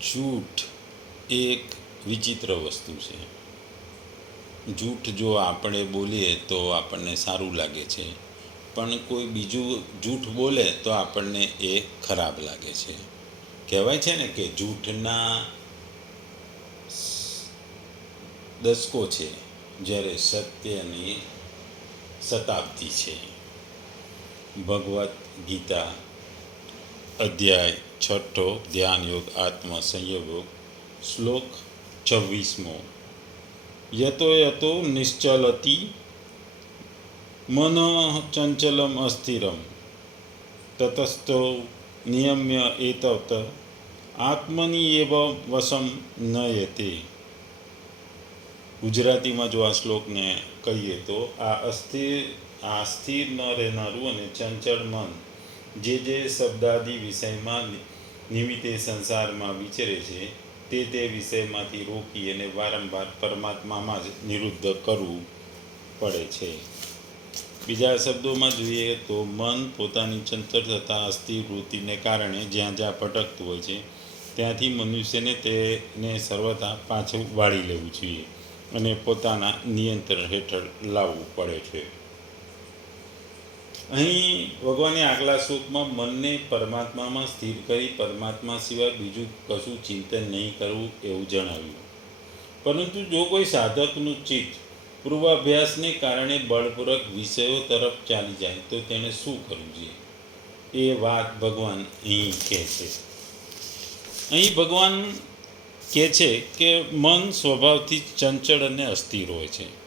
જૂઠ એક વિચિત્ર વસ્તુ છે. જૂઠ જો આપણે બોલીએ તો આપણને સારું લાગે છે. પણ કોઈ બીજું જૂઠ બોલે તો આપણને એ ખરાબ લાગે છે. કહેવાય છે ને કે જૂઠના દસકો છે જ્યારે સત્યની શતાબ્દી છે. ભગવદ્ ગીતા અધ્યાય છઠ્ઠો ધ્યાન યોગ આત્મ સંયોગ શ્લોક છવ્વીસમો. યતો યતો નિશ્ચલતી, મન ચંચલમ અસ્થિરમ. તતસ્થો નિયમ્ય એતવત, આત્મની એવ વશમ ન યતે ગુજરાતીમાં જો આ શ્લોકને કહીએ તો આ અસ્થિર, આ સ્થિર ન રહેનારું અને ચંચળ મન, જે જે શબ્દાદી વિષયમાં નિમિત્તે સંસારમાં વિચરે છે, તે તે વિષયમાંથી રોકી અને વારંવાર પરમાત્મામાં જ નિરુદ્ધ કરવું પડે છે. બીજા શબ્દોમાં જોઈએ તો મન પોતાની ચંચળ થતા અસ્થિર વૃત્તિને કારણે જ્યાં જ્યાં ભટકતું હોય છે, ત્યાંથી મનુષ્યને તેને સર્વથા પાછું વાળી લેવું જોઈએ અને પોતાના નિયંત્રણ હેઠળ લાવવું પડે છે. અહીં ભગવાને આગલા શ્લોકમાં મનને પરમાત્મામાં સ્થિર કરી પરમાત્મા સિવાય બીજું કશું ચિંતન નહીં કરવું એવું જણાવ્યું. પરંતુ જો કોઈ સાધકનું ચિત્ત પૂર્વાભ્યાસને કારણે બળપૂર્વક વિષયો તરફ ચાલી જાય, તો તેણે શું કરવું જોઈએ? એ વાત ભગવાન અહીં કહે છે. અહીં ભગવાન કહે છે કે મન સ્વભાવથી ચંચળ અને અસ્થિર હોય છે.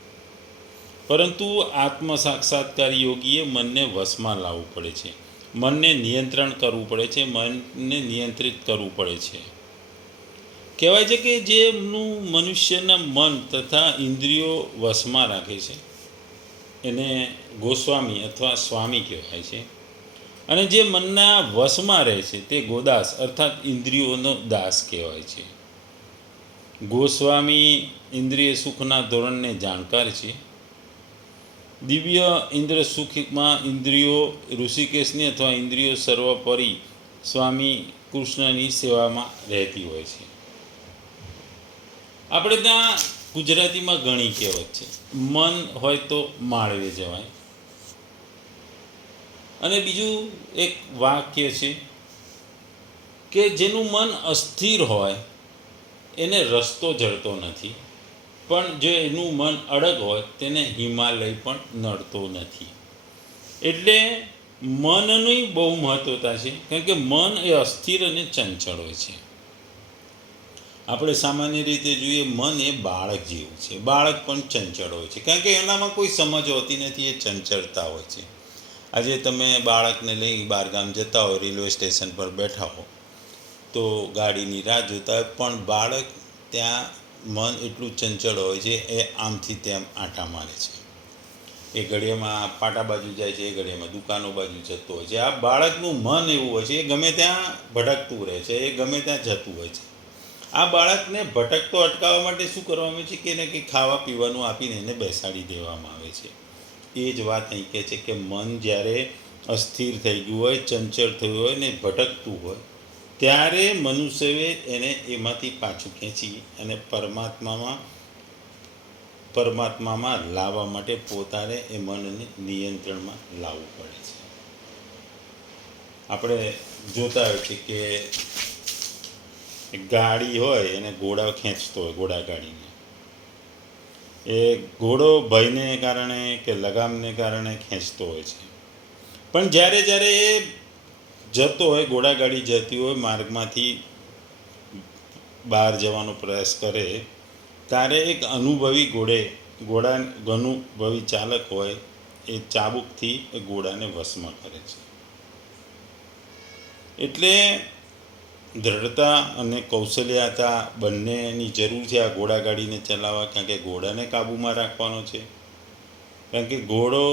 પરંતુ આત્મ સાક્ષાત્કાર યોગીએ મનને વશમાં લાવવું પડે છે. મનને નિયંત્રણ કરવું પડે છે, મનને નિયંત્રિત કરવું પડે છે. કહેવાય છે કે જેમનું મનુષ્યના મન તથા ઇન્દ્રિયો વશમાં રાખે છે, એને ગોસ્વામી અથવા સ્વામી કહેવાય છે. અને જે મનના વશમાં રહે છે તે ગોદાસ અર્થાત ઇન્દ્રિયોનો દાસ કહેવાય છે. ગોસ્વામી ઇન્દ્રિય સુખના ધોરણને જાણકાર છે. દિવ્ય ઇન્દ્ર સુખમાં ઇન્દ્રિયો ઋષિકેશની અથવા ઇન્દ્રિયો સર્વોપરી સ્વામી કૃષ્ણની સેવામાં રહેતી હોય છે. આપણે ત્યાં ગુજરાતીમાં ઘણી કહેવત છે. મન હોય તો માળવે જવાય. અને બીજું એક વાક્ય છે કે જેનું મન અસ્થિર હોય, એને રસ્તો જડતો નથી. પણ જે એનું મન અડગ હોય તેને હિમાલય પણ નડતો નથી. એટલે મનની બહુ મહત્વતા છે, કારણ કે મન એ અસ્થિર અને ચંચળ હોય છે. આપણે સામાન્ય રીતે જોઈએ, મન એ બાળક જેવું છે. બાળક પણ ચંચળ હોય છે. કારણ કે એનામાં કોઈ સમજ હોતી નથી, એ ચંચળતા હોય છે. આજે તમે બાળકને લઈ બહારગામ જતા હો રેલવે સ્ટેશન પર બેઠા હો, તો ગાડીની રાહ જોતા હોય, પણ બાળક ત્યાં મન એટલું ચંચળ હોય છે, એ આમથી તેમ આંટા મારે છે. એ ઘડિયામાં પાટા બાજુ જાય છે, એ ઘડિયામાં દુકાનો બાજુ જતો હોય છે. આ બાળકનું મન એવું હોય છે, એ ગમે ત્યાં ભટકતું રહે છે, એ ગમે ત્યાં જતું હોય છે. આ બાળકને ભટકતો અટકાવવા માટે શું કરવામાં આવે છે, કે એને કંઈ ખાવા પીવાનું આપીને એને બેસાડી દેવામાં આવે છે. એ જ વાત અહીં કહે છે કે મન જ્યારે અસ્થિર થઈ ગયું હોય, ચંચળ થયું હોય ને ભટકતું હોય ત્યારે મનુષ્યએ એને એમાંથી પાછું ખેંચી અને પરમાત્મામાં પરમાત્મામાં લાવવા માટે પોતાને એ મનને નિયંત્રણમાં લાવવું પડે છે. આપણે જોતા હોય છે કે ગાડી હોય એને ઘોડા ખેંચતો હોય, ઘોડા ગાડીને. એ ઘોડો ભયને કારણે કે લગામને કારણે ખેંચતો હોય છે. પણ જ્યારે જ્યારે એ જતો હોય, ઘોડાગાડી જતી હોય, માર્ગમાંથી બહાર જવાનો પ્રયાસ કરે, ત્યારે એક અનુભવી ઘોડે, ઘોડા અનુભવી ચાલક હોય, એ ચાબુકથી એ ઘોડાને વશમાં કરે છે. એટલે દ્રઢતા અને કૌશલ્યતા બંનેની જરૂર છે આ ઘોડાગાડીને ચલાવવા, કારણ કે ઘોડાને કાબૂમાં રાખવાનો છે. કારણ કે ઘોડો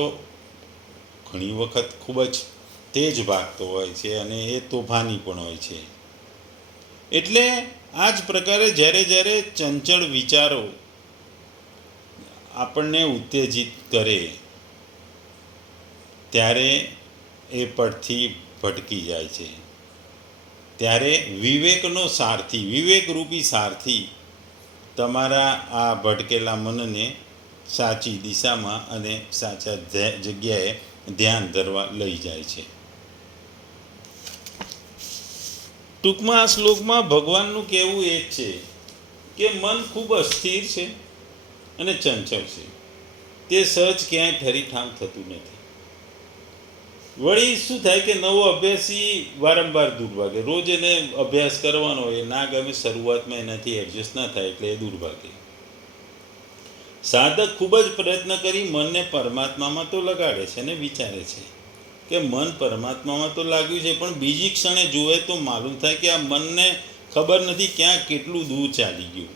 ઘણી વખત ખૂબ જ તેજ ભાગતો હોય છે અને એ તોફાની પણ હોય છે. એટલે આ જ પ્રકારે જ્યારે જ્યારે ચંચળ વિચારો આપણને ઉત્તેજિત કરે, ત્યારે એ પડથી ભટકી જાય છે. ત્યારે વિવેકનો સારથી, વિવેકરૂપી સારથી તમારા આ ભટકેલા મનને સાચી દિશામાં અને સાચા જગ્યાએ ધ્યાન ધરવા લઈ જાય છે. ટૂંકમાં આ શ્લોકમાં ભગવાનનું કહેવું એ જ છે કે મન ખૂબ અસ્થિર છે અને ચંચળ છે. તે સહજ ક્યાંય ઠરીઠામ થતું નથી. વળી શું થાય કે નવો અભ્યાસી વારંવાર દૂર ભાગે. રોજ એને અભ્યાસ કરવાનો હોય, ના ગમે શરૂઆતમાં એનાથી એડજસ્ટ ના થાય એટલે એ દૂર ભાગે. સાધક ખૂબ જ પ્રયત્ન કરી મનને પરમાત્મામાં તો લગાડે છે અને વિચારે છે. કે મન પરમાત્મામાં તો લાગ્યું છે, પણ બીજી ક્ષણે જુએ તો માલુમ થાય કે આ મનને ખબર નથી ક્યાં કેટલું દૂર ચાલી ગયું.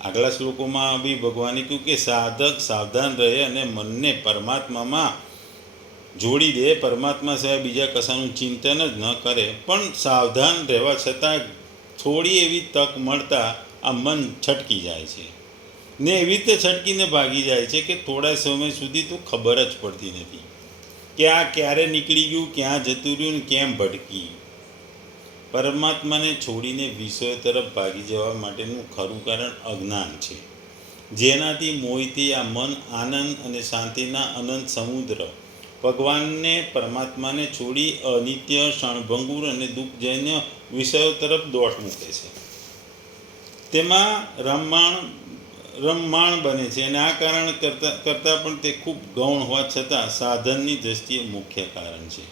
આગલા શ્લોકોમાં બી ભગવાને કહ્યું કે સાધક સાવધાન રહે અને મનને પરમાત્મામાં જોડી દે. પરમાત્મા સિવાય બીજા કશાનું ચિંતન જ ન કરે. પણ સાવધાન રહેવા છતાં થોડી એવી તક મળતા આ મન છટકી જાય છે. ને એવી રીતે છટકીને ભાગી જાય છે કે થોડા સમય સુધી તો ખબર જ પડતી નથી. કે આ ક્યારે નીકળી ગયું, ક્યાં જતું રહ્યું ને કેમ ભટકી? પરમાત્માને છોડીને વિષયો તરફ ભાગી જવા માટેનું ખરું કારણ અજ્ઞાન છે. જેનાથી મોહિતી આ મન આનંદ અને શાંતિના અનંત સમુદ્ર. ભગવાનને પરમાત્માને છોડી અનિત્ય, ક્ષણભંગુર અને દુઃખજન્ય વિષયો તરફ દોટ મૂકે છે. તેમાં રમમાણ રમમાણ બને છે અને આ કારણ કરતાં કરતાં પણ તે ખૂબ ગૌણ હોવા છતાં સાધનની દ્રષ્ટિએ મુખ્ય કારણ છે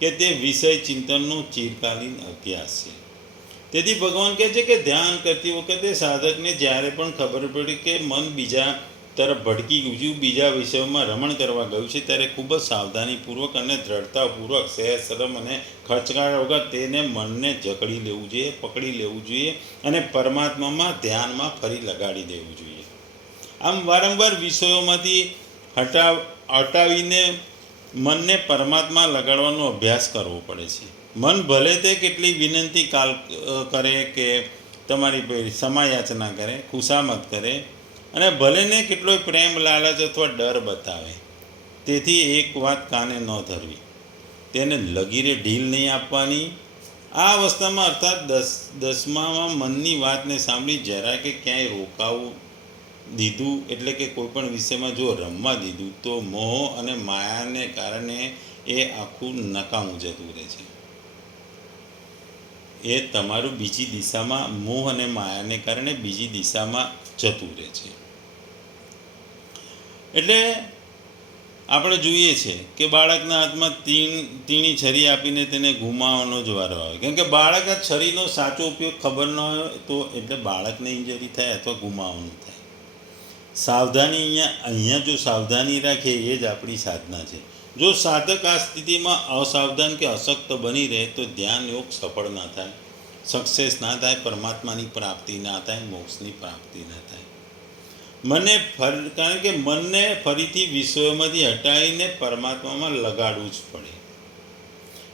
કે તે વિષય ચિંતનનો ચિરકાલીન અભ્યાસ છે. તેથી ભગવાન કહે છે કે ધ્યાન કરતી વખતે સાધકને જ્યારે પણ ખબર પડી કે મન બીજા તરફ ભટકી ગયું છે, બીજા વિષયોમાં રમણ કરવા ગયું છે, ત્યારે ખૂબ જ સાવધાનીપૂર્વક અને દ્રઢતાપૂર્વક સહેજ શરમ અને ખચકાટ વગર તેને મનને જકડી લેવું જોઈએ, પકડી લેવું જોઈએ અને પરમાત્મામાં ધ્યાનમાં ફરી લગાડી દેવું જોઈએ. આમ વારંવાર વિષયોમાંથી હટાવ હટાવીને મનને પરમાત્મા લગાડવાનો અભ્યાસ કરવો પડે છે. મન ભલે તે કેટલી વિનંતી કાલ કરે કે તમારી સમાયાચના કરે, ખુશામત કરે, અને ભલે ને કેટલોય પ્રેમ, લાલચ અથવા ડર બતાવે, તેથી એક વાત કાને ન ધરવી. તેને લગીરે ઢીલ નહીં આપવાની. આ અવસ્થામાં અર્થાત દસ, દસમામાં મનની વાતને સાંભળી જરા કે ક્યાંય રોકાવું દીધું એટલે કે કોઈ પણ વિષયમાં જો રમવા દીધું તો મોહ અને માયાને કારણે એ આખું નકામું જતું રહે છે. એ તમારું બીજી દિશામાં મોહ અને માયાને કારણે બીજી દિશામાં જતું રહે છે. એટલે આપણે જોઈએ છે કે બાળકના હાથમાં તીણ, તીણી છરી આપીને તેને ગુમાવવાનો જ વારો આવે. કેમ કે બાળક છરીનો સાચો ઉપયોગ ખબર ન હોય તો એટલે બાળકને ઇન્જરી થાય અથવા ગુમાવવાનું થાય. સાવધાની અહીંયા અહીંયા જો સાવધાની રાખે, એ જ આપણી સાધના છે. જો સાધક આ સ્થિતિમાં અસાવધાન કે અશક્ત બની રહે, તો ધ્યાન યોગ સફળ ના થાય. સક્સેસ ના થાય, પરમાત્માની પ્રાપ્તિ ના થાય, મોક્ષની પ્રાપ્તિ ના થાય. મને ફર, કારણ કે મનને ફરીથી વિષયોમાંથી હટાવીને પરમાત્મામાં લગાડવું જ પડે.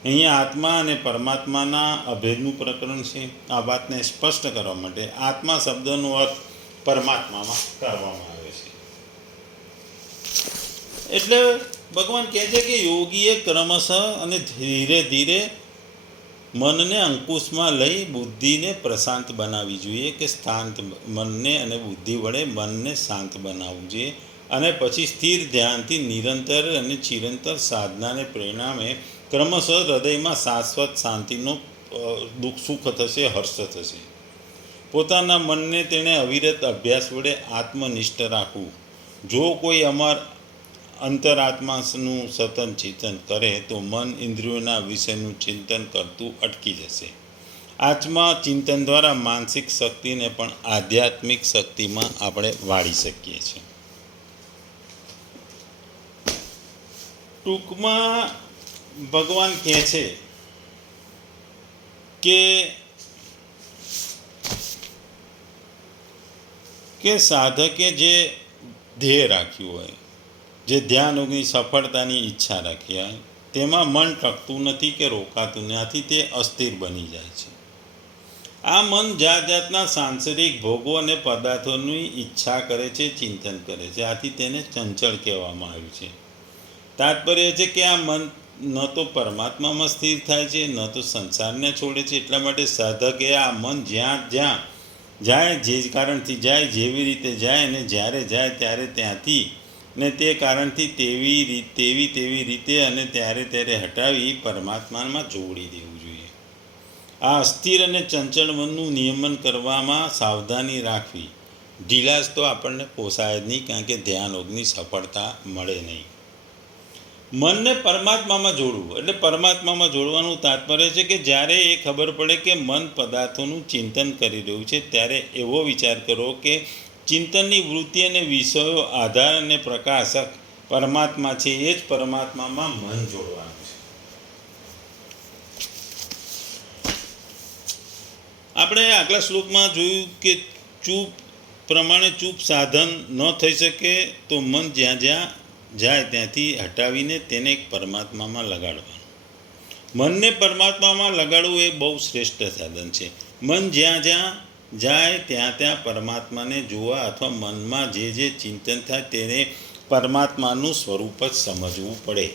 અહીંયા આત્મા અને પરમાત્માના અભેદનું પ્રકરણ છે. આ વાતને સ્પષ્ટ કરવા માટે આત્મા શબ્દનો અર્થ પરમાત્મામાં કરવામાં આવે છે. એટલે ભગવાન કહે છે કે યોગીએ ક્રમશઃ અને ધીરે ધીરે મનને અંકુશમાં લઈ બુદ્ધિને પ્રશાંત બનાવવી જોઈએ કે શાંત મનને અને બુદ્ધિ વડે મનને શાંત બનાવવું જોઈએ. અને પછી સ્થિર ધ્યાનથી નિરંતર અને ચિરંતર સાધનાને પરિણામે ક્રમશઃ હૃદયમાં શાશ્વત શાંતિનો દુઃખ સુખ થશે, હર્ષ થશે. પોતાના મનને તેણે અવિરત અભ્યાસ વડે આત્મનિષ્ઠ રાખવું. જો કોઈ અમર અંતરાત્માનું સતત ચિંતન કરે, તો મન ઇન્દ્રિયોના વિષયનું ચિંતન કરતું અટકી જશે. આત્મા ચિંતન દ્વારા માનસિક શક્તિને પણ આધ્યાત્મિક શક્તિમાં આપણે વાળી શકીએ છીએ. ટૂંકમાં ભગવાન કહે છે કે કે સાધકે જે ધ્યેય રાખ્યું હોય, જે ધ્યાન યોગની સફળતાની ઈચ્છા રાખી હોય, તેમાં મન ટકતું નથી કે રોકાતું નથી તે અસ્થિર બની જાય છે. આ મન જાત જાતના સાંસારિક ભોગો અને પદાર્થોની ઈચ્છા કરે છે, ચિંતન કરે છે, આથી તેને ચંચળ કહેવામાં આવ્યું છે. તાત્પર્ય છે કે આ મન ન તો પરમાત્મામાં સ્થિર થાય છે, ન તો સંસારને છોડે છે, એટલા માટે સાધકે આ મન જ્યાં જ્યાં જાય જે કારણથી જાય, જેવી રીતે જાય અને જ્યારે જાય ત્યારે ત્યાંથી ને તે કારણથી તેવી રીત, તેવી તેવી રીતે અને ત્યારે ત્યારે હટાવી પરમાત્મામાં જોડી દેવું જોઈએ. આ અસ્થિર અને ચંચળ મનનું નિયમન કરવામાં સાવધાની રાખવી. ઢીલાસ તો આપણને પોસાય જ નહીં, કારણ કે ધ્યાન યોગની સફળતા મળે નહીં. મનને પરમાત્મામાં જોડવું. એટલે પરમાત્મામાં જોડવાનું તાત્પર્ય છે કે જ્યારે એ ખબર પડે કે મન પદાર્થોનું ચિંતન કરી રહ્યું છે, ત્યારે એવો વિચાર કરો કે ચિંતનની વૃત્તિ અને વિષયો આધાર અને પ્રકાશક પરમાત્મા છે, એ જ પરમાત્મામાં મન જોડવાનું છે. આપણે આગલા શ્લોકમાં જોયું કે ચૂપ પ્રમાણે ચૂપ સાધન ન થઈ શકે તો મન જ્યાં જ્યાં જાય ત્યાંથી હટાવીને તેને એક પરમાત્મામાં લગાડવાનું. મનને પરમાત્મામાં લગાડવું એ બહુ શ્રેષ્ઠ સાધન છે. મન જ્યાં જ્યાં જાય ત્યાં ત્યાં પરમાત્માને જોવા અથવા મનમાં જે જે ચિંતન થાય તેને પરમાત્માનું સ્વરૂપ જ સમજવું પડે.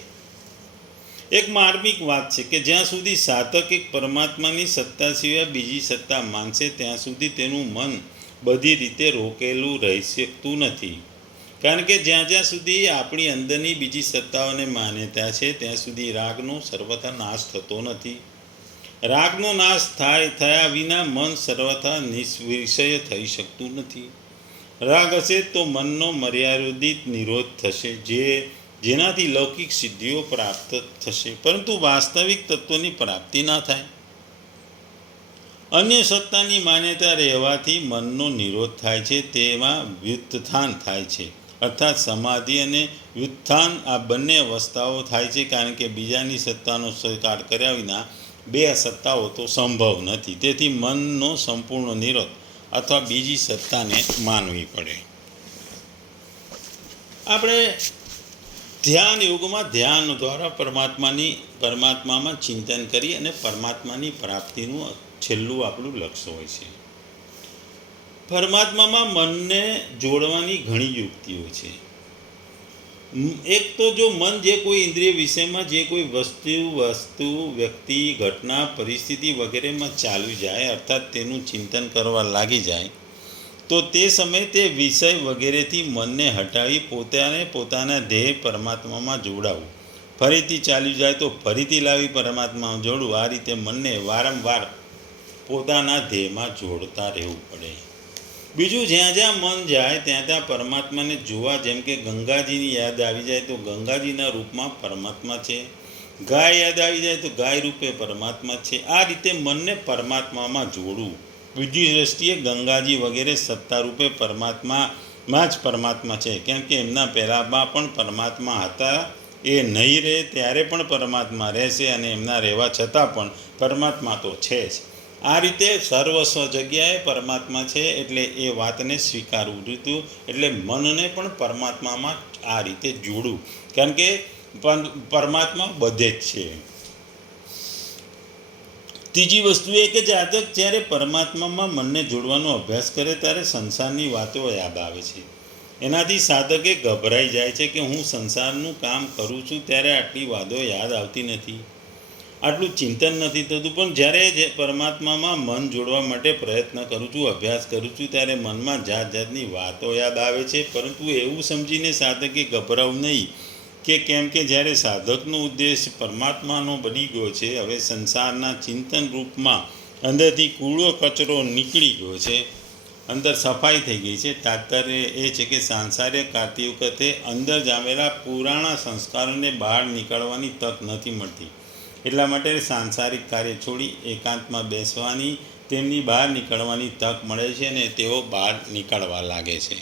એક માર્મિક વાત છે કે જ્યાં સુધી સાધક એક પરમાત્માની સત્તા સિવાય બીજી સત્તા માનશે ત્યાં સુધી તેનું મન બધી રીતે રોકેલું રહી શકતું નથી. કારણ કે જ્યાં જ્યાં સુધી આપણી અંદરની બીજી સત્તાઓને માન્યતા છે, ત્યાં સુધી રાગનો સર્વથા નાશ થતો નથી. રાગનો નાશ થાય, થયા વિના મન સર્વથા નિર્વિષય થઈ શકતું નથી. રાગ હશે તો મનનો મર્યાદિત નિરોધ થશે, જે જેનાથી લૌકિક સિદ્ધિઓ પ્રાપ્ત થશે, પરંતુ વાસ્તવિક તત્વની પ્રાપ્તિ ના થાય. અન્ય સત્તાની માન્યતા રહેવાથી મનનો નિરોધ થાય છે, તેમાં વ્યુત્થાન થાય છે. અર્થાત સમાધિ અને વ્યુત્થાન આ બંને અવસ્થાઓ થાય છે કારણ કે બીજાની સત્તાનો સ્વીકાર કર્યા વિના બે સત્તાઓ તો સંભવ નથી. તેથી મનનો સંપૂર્ણ નિરોધ અથવા બીજી સત્તાને માનવી પડે. આપણે ધ્યાન યુગમાં ધ્યાન દ્વારા પરમાત્માની, પરમાત્મામાં ચિંતન કરી અને પરમાત્માની પ્રાપ્તિનું છેલ્લું આપણું લક્ષ્ય હોય છે. પરમાત્મામાં મનને જોડવાની ઘણી યુક્તિઓ છે. એક તો જો મન જે કોઈ ઇન્દ્રિય વિષયમાં જે કોઈ વસ્તુ વસ્તુ, વ્યક્તિ, ઘટના, પરિસ્થિતિ વગેરેમાં ચાલ્યું જાય, અર્થાત તેનું ચિંતન કરવા લાગી જાય, તો તે સમયે તે વિષય વગેરેથી મનને હટાવી પોતાને પોતાના ધ્યેય પરમાત્મામાં જોડાવવું ફરીથી ચાલ્યું જાય તો ફરીથી લાવી પરમાત્મામાં જોડવું. આ રીતે મનને વારંવાર પોતાના ધ્યેયમાં જોડતા રહેવું પડે. બીજું જ્યાં જ્યાં મન જાય, ત્યાં ત્યાં પરમાત્માને જોવા, જેમ કે ગંગાજીની યાદ આવી જાય, તો ગંગાજીના રૂપમાં પરમાત્મા છે. ગાય યાદ આવી જાય, તો ગાય રૂપે પરમાત્મા છે. આ રીતે મનને પરમાત્મામાં જોડવું. બીજી દ્રષ્ટિએ ગંગાજી વગેરે સત્તા રૂપે પરમાત્મામાં જ પરમાત્મા છે. કેમ કે એમના પહેલાંમાં પણ પરમાત્મા હતા. એ નહીં રહે, ત્યારે પણ પરમાત્મા રહેશે અને એમના રહેવા છતાં પણ પરમાત્મા તો છે જ. આ રીતે સર્વસ્વ જગ્યાએ પરમાત્મા છે એટલે એ વાતને સ્વીકારવું હતું એટલે મનને પણ પરમાત્મામાં આ રીતે જોડવું. કારણ કે પરમાત્મા બધે જ છે. ત્રીજી વસ્તુ એ કે જાતક જ્યારે પરમાત્મામાં મનને જોડવાનો અભ્યાસ કરે ત્યારે સંસારની વાતો યાદ આવે છે. એનાથી સાધકે ગભરાઈ જાય છે કે હું સંસારનું કામ કરું છું ત્યારે આટલી વાતો યાદ આવતી નથી. આટલું ચિંતન નથી થતું, પણ જ્યારે જે પરમાત્મામાં મન જોડવા માટે પ્રયત્ન કરું છું, અભ્યાસ કરું છું, ત્યારે મનમાં જાત જાતની વાતો યાદ આવે છે. પરંતુ એવું સમજીને સાધકે ગભરાવું નહીં કે કેમ કે જ્યારે સાધકનો ઉદ્દેશ પરમાત્માનો બની ગયો છે, હવે સંસારના ચિંતન રૂપમાં અંદરથી કૂળો કચરો નીકળી ગયો છે. અંદર સફાઈ થઈ ગઈ છે. તાત્પર્ય એ છે કે સાંસારિક કાતી વખતે અંદર જામેલા પુરાણા સંસ્કારોને બહાર નીકળવાની તક નથી મળતી. એટલા માટે સાંસારિક કાર્ય છોડી એકાંતમાં બેસવાની, તેમની બહાર નીકળવાની તક મળે છે અને તેઓ બહાર નીકળવા લાગે છે.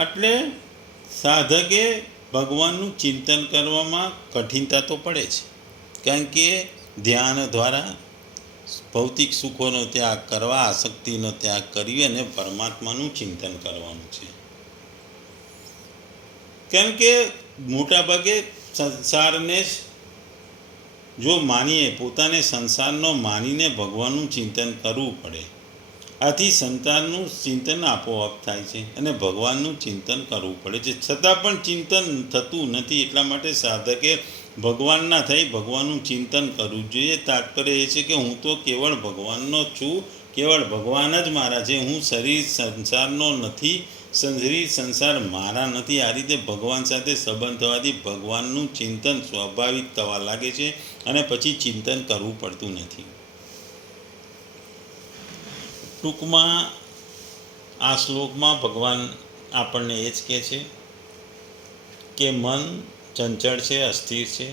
એટલે સાધકે ભગવાનનું ચિંતન કરવામાં કઠિનતા તો પડે છે કારણ કે ધ્યાન દ્વારા ભૌતિક સુખોનો ત્યાગ કરવા, આસક્તિનો ત્યાગ કરી અને પરમાત્માનું ચિંતન કરવાનું છે. કેમ કે મોટાભાગે સંસારને જો માનીએ, પોતાને સંસારનો માનીને ભગવાનનું ચિંતન કરવું પડે. આથી સંતાનનું ચિંતન આપોઆપ થાય છે અને ભગવાનનું ચિંતન કરવું પડે છે. છતાં પણ ચિંતન થતું નથી એટલા માટે સાધકે ભગવાનના થઈ ભગવાનનું ચિંતન કરવું જોઈએ. તાત્પર્ય એ છે કે હું તો કેવળ ભગવાનનો છું, કેવળ ભગવાન જ મારા છે. હું શરીર સંસારનો નથી શરીર સંસાર મારા નથી. આ રીતે ભગવાન સાથે સંબંધ થવાથી ભગવાનનું ચિંતન સ્વાભાવિક થવા લાગે છે અને પછી ચિંતન કરવું પડતું નથી. ટૂંકમાં આ શ્લોકમાં ભગવાન આપણને એ જ કહે છે કે મન ચંચળ છે, અસ્થિર છે,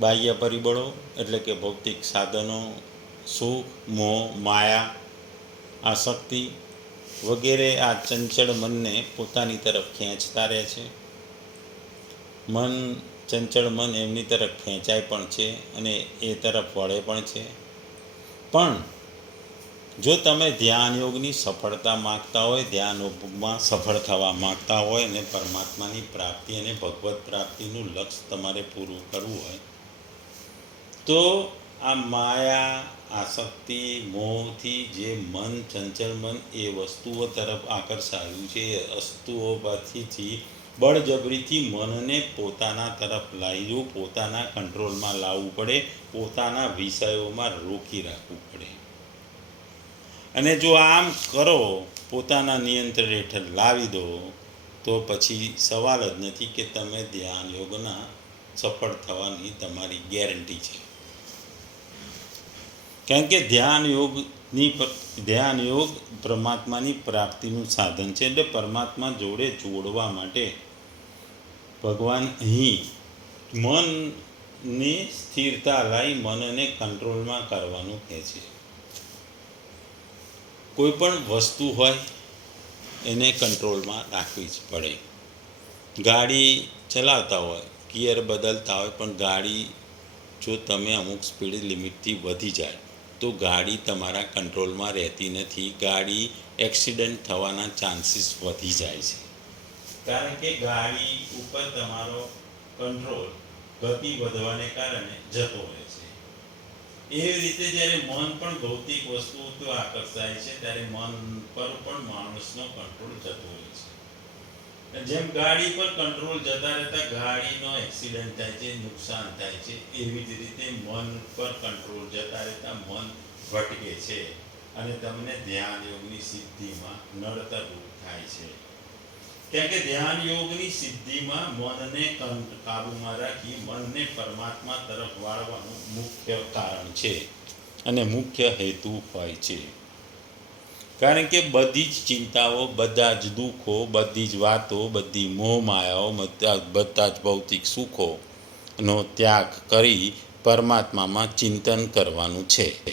બાહ્ય પરિબળો એટલે કે ભૌતિક સાધનો, સુખ, મોહ, માયા, આસક્તિ વગેરે આ ચંચળ મનને પોતાની તરફ ખેંચતા રહે છે. મન, ચંચળ મન એમની તરફ ખેંચાય પણ છે અને એ તરફ વળે પણ છે. પણ જો તમે ધ્યાન યોગની સફળતા માગતા હોય ધ્યાન યોગમાં સફળ થવા માગતા હોય અને પરમાત્માની પ્રાપ્તિ અને ભગવત પ્રાપ્તિનું લક્ષ્ય તમારે પૂરું કરવું હોય, તો આ માયા આસક્તિ મોહથી જે મન ચંચલ મન એ વસ્તુઓ તરફ આકર્ષાયું છે, એ વસ્તુઓ પાસેથી બળજબરીથી મનને પોતાના તરફ લાવ્યું, પોતાના કંટ્રોલમાં લાવવું પડે, પોતાના વિષયોમાં રોકી રાખવું પડે. અને જો આમ કરો, પોતાના નિયંત્રણ હેઠળ લાવી દો, તો પછી સવાલ જ નથી કે તમે ધ્યાન યોગના સફળ થવાની તમારી ગેરંટી છે. કારણ કે ધ્યાન યોગની ધ્યાન યોગ પરમાત્માની પ્રાપ્તિનું સાધન છે એટલે પરમાત્મા જોડે જોડવા માટે ભગવાન અહીં મનની સ્થિરતા લાવી મનને કંટ્રોલમાં કરવાનું કહે છે. કોઈ પણ વસ્તુ હોય એને કંટ્રોલમાં રાખવી જ પડે. ગાડી ચલાવતા હોય, ગિયર બદલતા હોય, પણ ગાડી જો તમે અમુક સ્પીડ લિમિટથી વધી જાય તો ગાડી તમારા કંટ્રોલમાં રહેતી નથી. ગાડી એક્સિડન્ટ થવાના ચાન્સીસ વધી જાય છે. કારણ કે ગાડી ઉપર તમારો કંટ્રોલ ગતિ વધવાને કારણે જતો રહે છે. એવી રીતે જ્યારે મન પણ ભૌતિક વસ્તુઓ તો આકર્ષાય છે, ત્યારે મન પર પણ માણસનો કંટ્રોલ જતો રહે છે. જેમ ગાડી પર કંટ્રોલ જતા રહેતા ગાડીનો એક્સિડન્ટ થાય છે, નુકસાન થાય છે, એવી જ રીતે મન પર કંટ્રોલ જતા રહેતા મન ભટકે છે. અને તમને ધ્યાન યોગની સિદ્ધિમાં નડતરરૂપ થાય છે. કેમ કે ધ્યાન યોગની સિદ્ધિમાં મનને કાબૂમાં રાખી મનને પરમાત્મા તરફ વાળવાનું મુખ્ય કારણ છે. અને મુખ્ય હેતુ હોય છે. કારણ કે બધી જ ચિંતાઓ, બધા જ દુઃખો, બધી જ વાતો, બધી મોહમાયાઓ બધા બધા જ ભૌતિક સુખોનો ત્યાગ કરી પરમાત્મામાં ચિંતન કરવાનું છે.